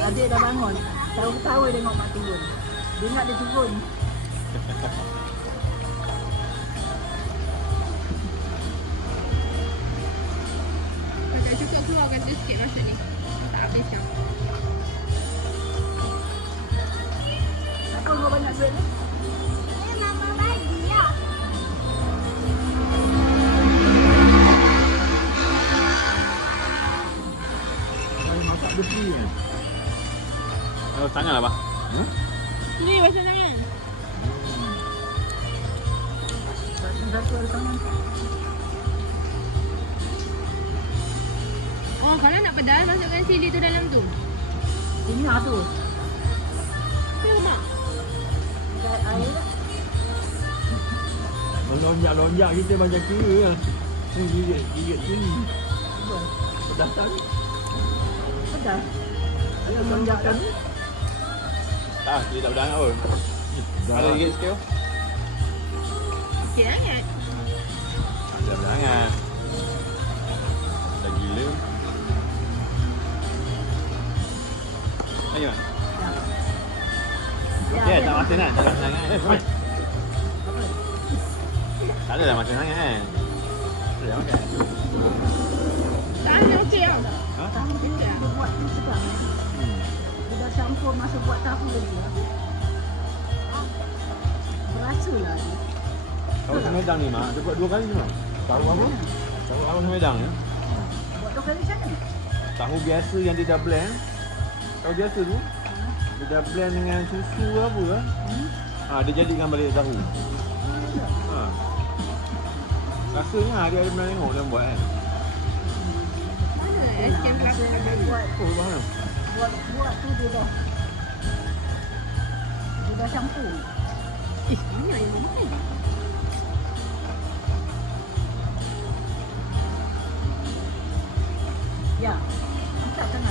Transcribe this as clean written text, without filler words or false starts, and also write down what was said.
Adik dah bangun. Tahu-tahu tengok mak turun. Dia ingat dia turun. Agak cukup keluarkan tu sikit masa ni. Tak habis kan. Apa kau banyak duit ni? Mama bagi ya. Saya masak dia free kan? Oh, tangan lah, Abah. Ni basuh tangan. Satu ada tangan. Oh, kalau nak pedas, masukkan sili tu dalam tu. Ini lah tu. Ya, Mak. Kat air lah. Melonjak-lonjak kita macam kira lah. Ni gigit sini. Cuba. Pedas tak ni? Pedas. Ada lonjakan ni? Tak, dia tak berdangat pun. Ada gigit sikit tu? Sikit sangat. Ada berdangat. Dah gila. Ayo, Mak. Okey, tak masin kan? Tak masin sangat. Mai. Tak ada dah masin sangat kan? Tak ada makan. Tak ada okey tau. Ha? Tahu dia buat tu sedap. Dia dah campur masuk buat tahu lagi lah. Berasa lah. Tahu Semedang ni, Mak. Dia buat 2 kali Mak. Tahu apa? Tahu awal Semedang ya? Buat 2 kali macam mana? Tahu biasa yang dia dah blend. Tahu biasa tu. Dia dah blend dengan susu apa lah. Dia jadikan balik tahu. Rasanya dia ada pernah tengok dia buat kan. Mana es krim kelapa? Buat Oh, faham. buat tu dia dah campur. Banyak yang mahal. Ya. Angkat tangan.